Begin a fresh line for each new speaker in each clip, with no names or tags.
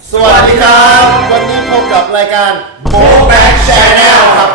สวัสดีครับวันนี้พบกับรายการโบแบ็กชาแนลครับ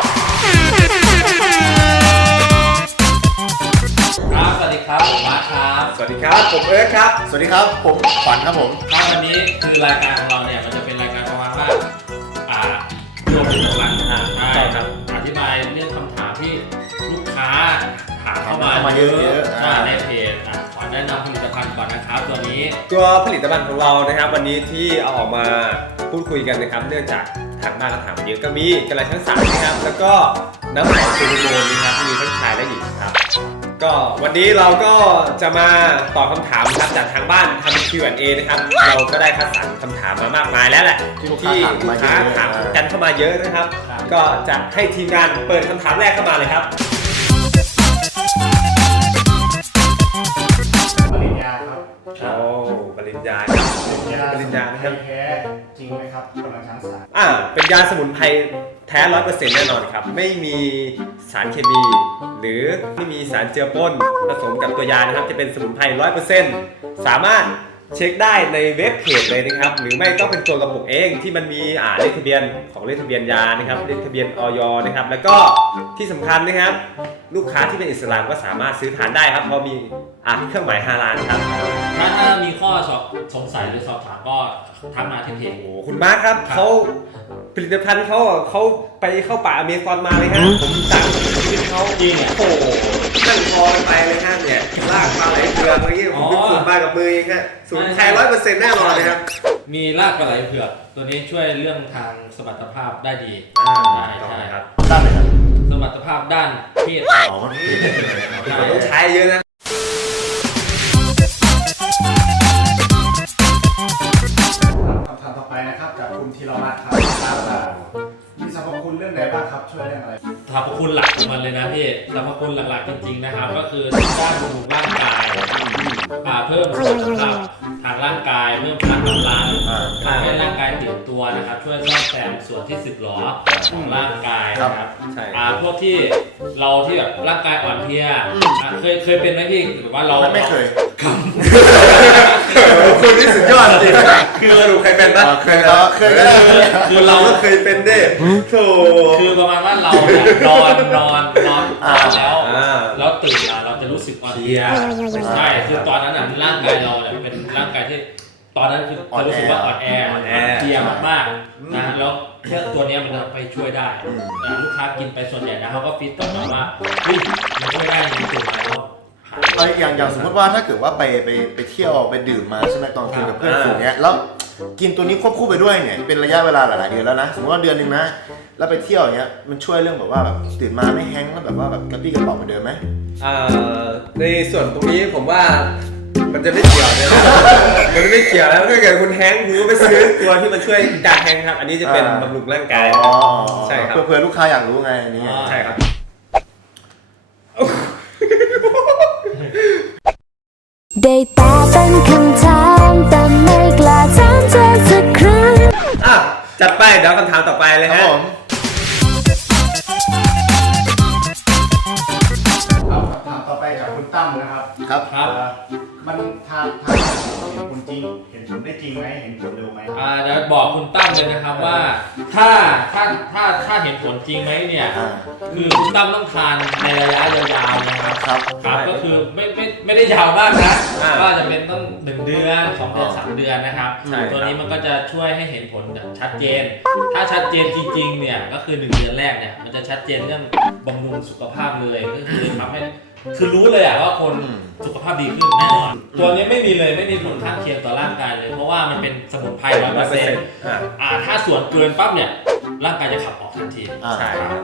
สวัสดีครับผมมาร์คครับ
สวัสดีครับผมเอิร์ธครับ
สวัสดีครับผมขวัญครับผม
ครับวันนี้คือรายการของเราเนี่ยมันจะเป็นรายการประมาณว่ารวมถึงหลังใช่ครับอธิบายเรื่องคำถามที่ลูกค้าถามเข้ามาเยอะๆในเพจขอแนะนำผลิตภัณฑ์ก่อนนะครับตัว
ผลิตภัณฑ์ของเรานะครับวันนี้ที่เอาออกมาพูดคุยกันนะครับเนื่องจากทางบ้านเราถามเยอะก็มีกระไรชั้น3นะครับแล้วก็น้ำหอมซูริโมนนะครับมีทั้งชายและหญิงครับก็วันนี้เราก็จะมาตอบคำถามครับจากทางบ้านทำ Q&A นะครับเราก็ได้คัดสรรคำถามมามากมายแล้วแหละที่ลูกค้าถามกันเข้ามาเยอะนะครับก็จะให้ทีมงานเปิดคำถามแรกเข้ามาเลยครับ
ปริญญาครับ
ปริญญาครับปริญญา
นะครับแท้จริงไหมครับกำลังชั้น3
เป็นยาสมุนไพรแท้ 100% แน่นอนครับไม่มีสารเคมีหรือไม่มีสารเจือปนผสมกับตัวยานะครับจะเป็นสมุนไพร 100% สามารถเช็คได้ในเว็บเพจเลยนะครับหรือไม่ก็เป็นตัวกระปุกเองที่มันมีเลขทะเบียนของเลขทะเบียนยานะครับเลขทะเบียนอย.นะครับแล้วก็ที่สำคัญนะครับลูกค้าที่เป็นอิสลามก็สามารถซื้อทานได้ครับเพราะมีเครื่องหมายฮาลาลครับ
ถ้ามีข้อสงสัยหรือสอบถามก็ทักมาที่เพจ
คุณมาร์คครับเขาผลิตภัณฑ์เขาไปเข้าป่าอเมซอนมาเลยฮะผมสั่งชีวิตเขา
จริง
โอ้โหนั่งคอไปเลยฮะเนี่ยลากปลาไหลเผือกเมื่อกี้ผมขุดมากับมือเองฮะสูตรไทย 100% แน่นอนเลยครับ
มีรากปลาไหลเผือกตัวนี้ช่วยเรื่องทางสมรรถภาพได้ดีใช่ครับ
ด้านไหนครับ
สมรรถภาพด้านเพศ
ต้องใช้เยอะนะ
คำถามต่อไปนะครับจากคุณธีรวัฒน์ครับมีสรรพคุณเรื่องใดบ้างครับช่วยเรื่องอะไร
สรรพคุณหลักของมันเลยนะพี่สรรพคุณหลักๆจริงๆนะครับก็คือด้านบำรุงร่างกายเพิ่มสุขภาพทางร่างกายเพิ่มพลังกำลังทำให้ร่างกายตื่นตัวนะครับช่วยซ่อมแซมส่วนที่สึกหรอของร่างกายนะครับพวกที่เราที่แบบร่างกายอ่อนเพลียเคยเป็นไหมพี่หรือว่าเรา
ไม่เคย
ครับคุณนี่สุดยอดจริงคือเราดูใครเป็นบ้าง
เคย
คือเราก็เคยเป็นด้โธ่
คือประมาณว่าเรานอนแล้วตื่นเราจะรู้สึกอ่อนเพลียใช่คือตอนนั้นร่างกายเราเนี่ยเป็นร่างกายที่ตอนนั้นคือจะรู้สึกว่าอ่อนแอเพลียมากๆนะแล้วแค่ตัวนี้มันจะไปช่วยได้ลูกค้ากินไปส่วนใหญ่นะเขาก็ฟีดกลับมาว่ามันช่วยได้จริงๆแล้ว
อย่างสมมติว่าถ้าเกิดว่าไปเที่ยวไปดื่มมาใช่ไหมตอนคืนกับเพื่อนฝูงเนี้ยแล้วกินตัวนี้ควบคู่ไปด้วยเนี่ยเป็นระยะเวลาหลายๆเดือนแล้วนะสมมติว่าเดือนนึงนะแล้วไปเที่ยวอย่างเงี้ยมันช่วยเรื่องแบบว่าแบบตื่นมาไม่แห้งแล้วแบบว่าแบบกระปี้กระเป๋าเหมือนเดิมไหม
ในส่วนตรงนี้ผมว่ามันจะไม่เกี่ยวเลยนะมันไม่เกี่ยวแล้วถ้าเกิดคุณแห้งคุณก็ไปซื้อตัวที่มันช่วยจากแห้งครับอันนี้จะเป็นบำรุงร่างกายใช่ครับ
เพื่อลูกค้าอยากรู้ไงอันนี้
ใช่ครับ
ได้แต่เป็นคำถามแต่ไม่กล้าถามเธอสักครั้ง
จัดไปเดี๋ยวคำถามต่อไปเลยฮะ
คำถามต่อไปจากคุณตั้มนะครับมันทานต้องเห็นผลจริงเห็นผลได้จริงไหมเห็นผลเร็วไหม
เดี๋ยวบอกคุณตั้มเลยนะครับว่าถ้าเห็นผลจริงไหมเนี่ยคือคุณตั้มต้องทานในระยะยาวๆนะครับก็คือไม่ได้ยาวมากนะก็จะเป็นต้อง1 เดือน2 เดือน3 เดือนนะครับตัวนี้มันก็จะช่วยให้เห็นผลชัดเจนถ้าชัดเจนจริงๆเนี่ยก็คือ1 เดือนแรกเนี่ยมันจะชัดเจนเรื่องบำรุงสุขภาพเลยก็คือทำให้คือรู้เลยว่าคนสุขภาพดีขึ้นแน่นอนตัวนี้ไม่มีผลข้างเคียงต่อร่างกายเลยเพราะว่ามันเป็นสมุนไพร 100%ถ้าส่วนเกินปั๊บเนี่ยร่างกายจะขับออกทันที
ใช่ครับ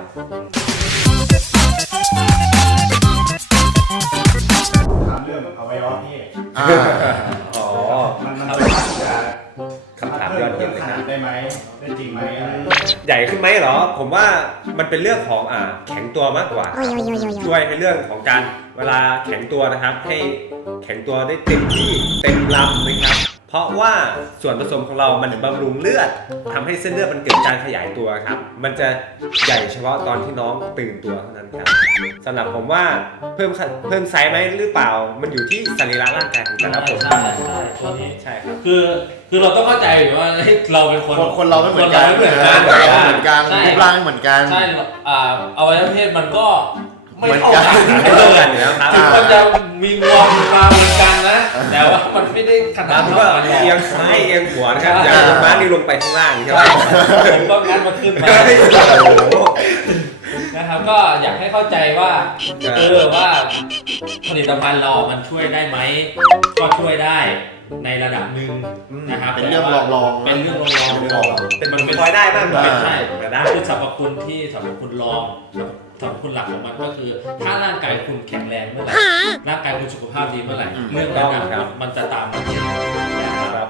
ถามเรื่องอวัยวะเพศมัน
คำถามยอดเยี่ยมเลยครับ
ได้ไหมได้จริงไหม
ใหญ่ขึ้นไหมเหรอผมว่ามันเป็นเรื่องของแข็งตัวมากกว่าช่วยในเรื่องของการเวลาแข็งตัวนะครับให้แข็งตัวได้เต็มที่เต็มลำนะครับเพราะว่าส่วนผสมของเรามันบำรุงเลือดทำให้เส้นเลือดมันเกิดการขยายตัวครับมันจะใหญ่เฉพาะตอนที่น้องตื่นตัวเท่านั้นครับสำหรับผมว่าเพิ่มไซส์ไหมหรือเปล่ามันอยู่ที่สรีระร่างกายของแต่ละคน
ใช่ตัวนี้
ใช่ครับ
คือเราต้องเข้าใจอยู่ว่าเฮ้ยเราเป็นคน
คนเราไม่เหมือนกัน
ไม่เหมือนกัน
เราไม่เหมือนกัน
ใช่
รูปร่างไม่เหมือนกัน
ใช่อวัยวะเพศมันก็ไม่เท่า
เหมือนกัน
กัน
ไม่เท่ากันอยู่แล้วครับ
ถึงมันจะมีงวงมีมาเหมือนกันนะแต่ว่ามันไม่ได้ขนาด
ผม
เท่า
ก็
กันหรอก
เอียงซ้ายเอียงขวานะครับอย่างลงมานี่ลงไปข้างล่างครับ
ผมก็งั้นมาขึ้นมา
โอ้โห
นะครับก็อยากให้เข้าใจว่าว่าผลิตภัณฑ์เรามันช่วยได้ไหมก็ช่วยได้ในระดับหนึ่งนะครับ
เป็นเรื่องลองๆ
เป็นเรื่องลองๆ
เป็นมันคอยได้บ้าง
เป็นใช่
ได้
คือสรรพคุณที่สรรพคุณรองสรรพคุณหลักของมันก็คือ ถ้าร่างกายคุณแข็งแรงเมื่อไหร่ร่างกายคุณสุขภาพดีเมื่อไหร่เรื่องนั้นนะครับมันจะตามมาเองนะครับ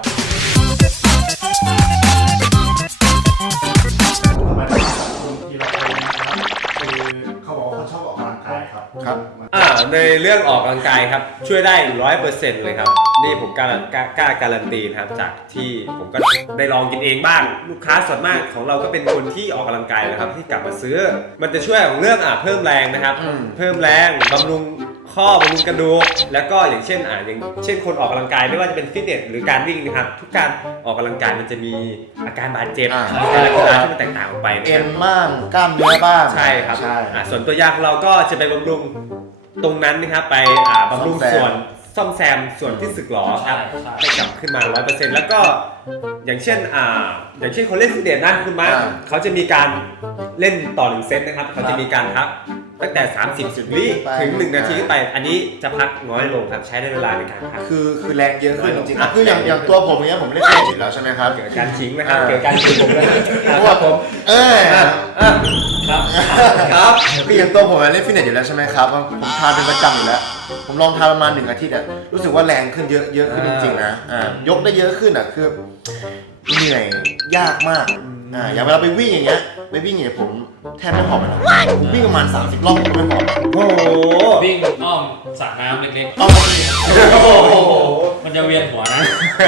ต่อไปนะครับคุณธีรพงศ์นะครับคือเขาบอกว่าเขาชอบออกกำลังกายครับ
ครับ
ในเรื่องออกกำลังกายครับช่วยได้ 100% เลยครับนี่ผมกล้าการันตีนะครับจากที่ผมก็ได้ลองกินเองบ้างลูกค้าส่วนมากของเราก็เป็นคนที่ออกกำลังกายนะครับที่กลับมาซื้อ มันจะช่วยของเรื่องเพิ่มแรงนะครับ เพิ่มแรงบำรุงข้อบำรุงกระดูกแล้วก็อย่างเช่นอย่างเช่นคนออกกำลังกายไม่ว่าจะเป็นฟิตเนสหรือการวิ่งนะครับทุกการออกกำลังกายมันจะมีอาการบาดเจ็บแต่ละกีฬาที่มันแตกต่างออกไปนะ
เอ็
ครับ
นบ้างกล้ามเนื้อบ้าง
ใช่ครับ
ใช่
ส่วนตัวยาของเราก็จะไปบำรุงตรงนั้นนะครับไปบำรุงส่วนซ่อมแซมส่วนที่สึกหรอครับให้กลับขึ้นมา 100% แล้วก็อย่างเช่นคนเล่นฟิตเนสนะคุณมาร์คเขาจะมีการเล่นต่อ1เซตนะครับเขาจะมีการพักตั้งแต่30วิถึง1นาทีขึ้นไปอันนี้จะพักน้อยลงครับใช้ได้เวลาในการพัก
คือแรงเยอะขึ้นจริงๆคืออย่างตัวผมเนี้ยผมเล่นฟิตเนสอยู่แล้วใช่ไหมครับ
เกิดการทิ้งนะครับเกิดการทิ้งผมนะครับ
เพราะว่าผม
ครับ
ครับ
คืออย่างตัวผมเล่นฟิตเนสอยู่แล้วใช่ไหมครับผมทานเป็นประจำอยู่แล้วผมลองทานประมาณ1 อาทิตย์อะรู้สึกว่าแรงขึ้นเยอะขึ้นจริงๆนะยกได้เยอะขึ้นอะคือเหนื่อยยากมากอย่างเวลาไปวิ่งอย่างเงี้ยผมแทบไม่หอบเลยนะผมวิ่งประมาณ30 รอบผมไม่หอบ
โอ้โห
วิ่งอ้อมสระน้ำเล็ก
เอา
ๆมันจะเวียนหัวนะ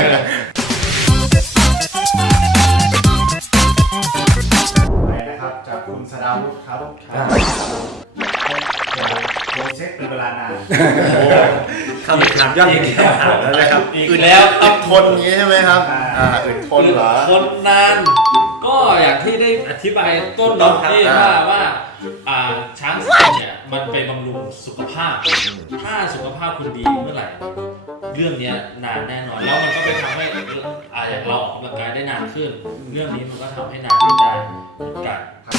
ไปนะครับจากคุณสดาวุฒิครับโดนเช็คเป็นเวลานาน
คำถามยอดฮิตคำถามแล้วนะครับ
อีกแล้วครับ
ทนอย่างงี้ใช่ไหมครับอึดทนเหรอ
คนนานก็อย่างที่ได้อธิบายต้นเนาะที่ว่าช้างศึกเนี่ยมันไปบำรุงสุขภาพ ถ้าสุขภาพคุณดีเมื่อไหร่เรื่องนี้นานแน่นอนแล้วมันก็ไปทำให้อย่างเราออกกำลังกายได้นานขึ้น เรื่องนี้มันก็ทำให้นานขึ้นได้เหมือนกัน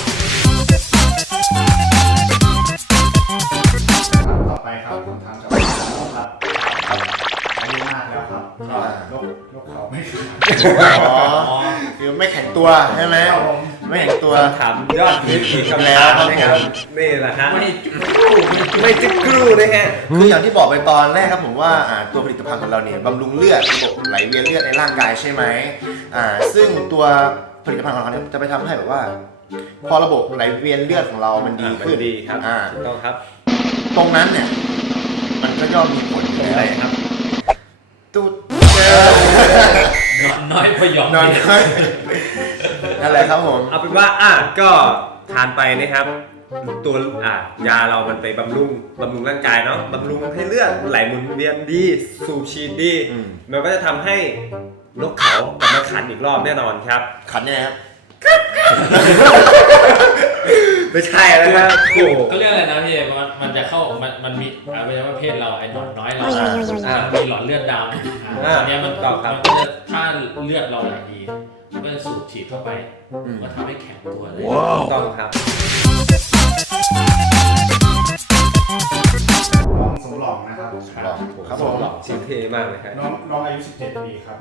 ต่อไปครับคำถามจากคุณสาวครับอายุมากแล้วครับยกเขาไม่ขาด
อ๋อคือไม่แข็งตัวใช่ไหมไม่แข็งตัว
ถามยอดฮิตอีกคำถามนะครับนี่แหละฮะ
ไม่
ไม่จึ๊กกรูนะฮะ
คืออย่างที่บอกไปตอนแรกครับผมว่าตัวผลิตภัณฑ์ของเราเนี่ยบำรุงเลือดระบบไหลเวียนเลือดในร่างกายใช่ไหมซึ่งตัวผลิตภัณฑ์ของเราเนี่ยจะไปทำให้แบบว่า พอระบบไหลเวียนเลือดของเรามันดีขึ้น
ดีครับถูกต้องครับ
ตรงนั้นเนี่ยมันก็ย่อมมีผล
ตรงไหนครับ
ตุ๊ด
นอนน้อยพยอง
นอนน้อยนั่นแหละครับผม
เอาเป็นว่าก็ทานไปนะครับตัวยาเรามันไปบำรุงร่างกายเนาะบำรุงให้เลือดไหลหมุนเวียนดีสูบฉีดดีมันก็จะทำให้นกเขากลับมาขันอีกรอบแน่นอนครับ
ขันยังไงครับ
ไม่ใช่แล้วนะโอ้โห
ก็เรื่องอะไรนะพี่มันจะเข้ามันมีอวัยวะเพศเราไอ้หนอนน้อยเรามีหลอดเลือดดำอันนี้มันก็จะถ้าเลือดเราไหลดีก็จะสูบฉีดเข้าไปก็ทำให้แข็งตัวเลย
ต้องครับ
น้องสมหลองนะครับ
ครับผม
หลอกชื่อเท่มากเลยครับ
น้องอายุ 17 ปีครับ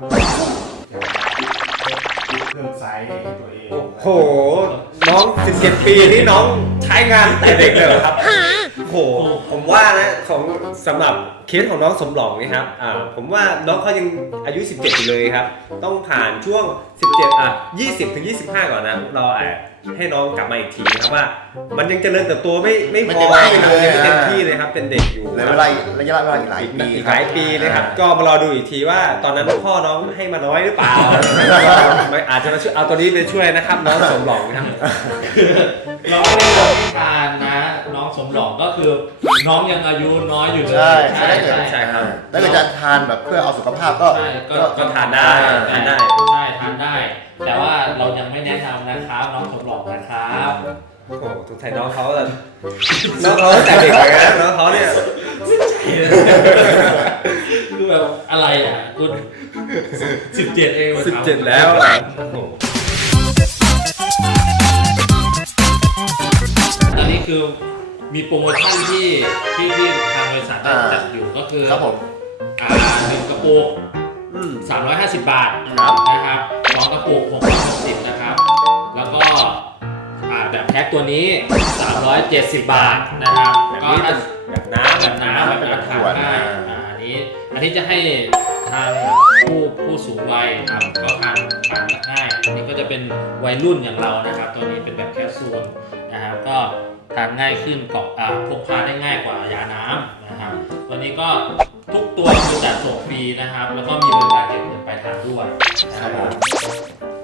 เพิ่มไซส์ให้ตัวเอง
โอ้โหน้อง17 ปีนี่น้องใช้งานแต่เด็กเลยเหรอครับโอ้โหผมว่านะสำหรับเคสของน้องสมหลองนี่ครับผมว่าน้องเขายังอายุ17อยู่เลยครับต้องผ่านช่วง17 20 ถึง 25 ก่อนนะเราให้น้องกลับมาอีกทีนะครับว่า มันยังเจริญเติบโตไม่พอ
ไม่เต็มที่เลย
ยังไม่เต็มที่เลยครับเป็นเด็กอยู่
เหลือเวลาระยะเวลาอีกหลายปี
อีกหลายปีนะครับก็มารอดูอีกทีว่าตอนนั้นพ่อน้องให้มาน้อยหรือเปล่าอาจจะมาช่วยเอาตัวนี้ไปช่วยนะครับน้องสมหลองนะครับ
เราไม่ได้ลงที่ทานนะ น้องสมหลองก็คือน้องยังอายุน้อยอยู่เลย
ใช่ใช่ครับ ถ้าเกิดจะทานแบบเพื่อเอาสุขภาพก็
ใช่ก็
ก็ทานได้ทานได้
ใช่ทานได้ แต่ว่าเรายังไม่แนะนำนะครับน้องสมหลองนะครับ
โอ้โหทุกไทยน้องเขาแบบน้องเขาตั้งแต่เด็กเลยนะน้องเขาเนี่ย
คือแบบอะไรอ่ะคุณ17เองมาถาม
17แล้วโอ้โห
ตอนนี้คือมีโปรโมชั่นที่ทางบริษัทได้จัดอยู่ก็คือ
ครับผม
1 กระปุก 350 บาทนะครับ2 กระปุก660นะครับ แล้วก็แบบแพ็คตัวนี้ 370 บาทนะครับ
แบบ
ก็
นี้
ถ้า
แบบน้ำ
แบบน้ำแบบทานง่ายอันนี้จะให้ทางผู้สูงวัยครับก็ทานง่ายอันนี้ก็จะเป็นวัยรุ่นอย่างเรานะครับ ตัวนี้เป็นแบบแคปซูลนะครับก็ทานง่ายขึ้นพกพาได้ง่ายกว่ายาน้ำนะครับ ตัวนี้ก็ทุกตัวคือจัดส่งฟรีนะครับ แล้วก็มีบริการเก็บเงินปลายทางด้วยนะครับ